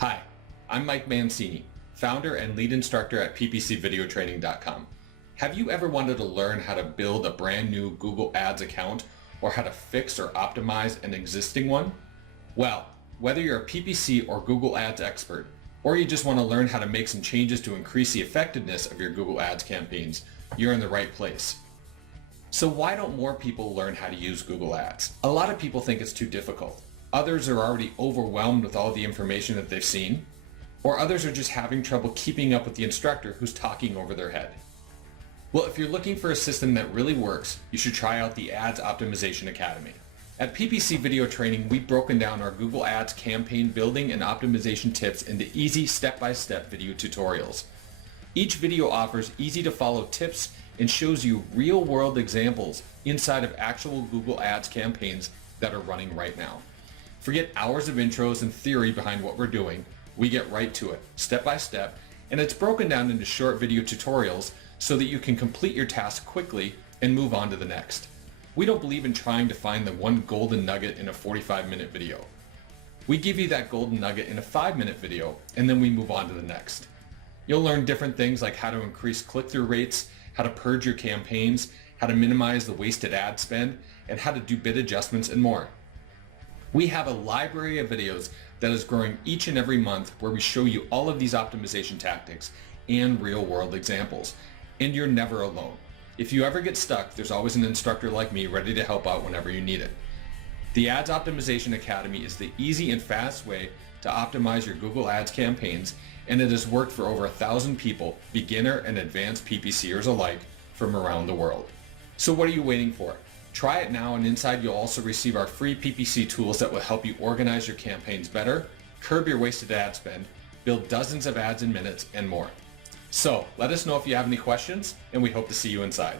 Hi, I'm Mike Mancini, founder and lead instructor at ppcvideotraining.com. Have you ever wanted to learn how to build a brand new Google Ads account or how to fix or optimize an existing one? Well, whether you're a PPC or Google Ads expert, or you just want to learn how to make some changes to increase the effectiveness of your Google Ads campaigns, you're in the right place. So why don't more people learn how to use Google Ads? A lot of people think it's too difficult. Others are already overwhelmed with all the information that they've seen, or others are just having trouble keeping up with the instructor who's talking over their head. Well, if you're looking for a system that really works, you should try out the Ads Optimization Academy. At PPC Video Training, we've broken down our Google Ads campaign building and optimization tips into easy step-by-step video tutorials. Each video offers easy-to-follow tips and shows you real-world examples inside of actual Google Ads campaigns that are running right now. Forget hours of intros and theory behind what we're doing. We get right to it, step by step, and it's broken down into short video tutorials so that you can complete your task quickly and move on to the next. We don't believe in trying to find the one golden nugget in a 45-minute video. We give you that golden nugget in a 5-minute video, and then we move on to the next. You'll learn different things like how to increase click-through rates, how to purge your campaigns, how to minimize the wasted ad spend, and how to do bid adjustments and more. We have a library of videos that is growing each and every month where we show you all of these optimization tactics and real-world examples. And you're never alone. If you ever get stuck, there's always an instructor like me ready to help out whenever you need it. The Ads Optimization Academy is the easy and fast way to optimize your Google Ads campaigns, and it has worked for over 1,000 people, beginner and advanced PPCers alike, from around the world. So what are you waiting for? Try it now, and inside you'll also receive our free PPC tools that will help you organize your campaigns better, curb your wasted ad spend, build dozens of ads in minutes, and more. So let us know if you have any questions, and we hope to see you inside.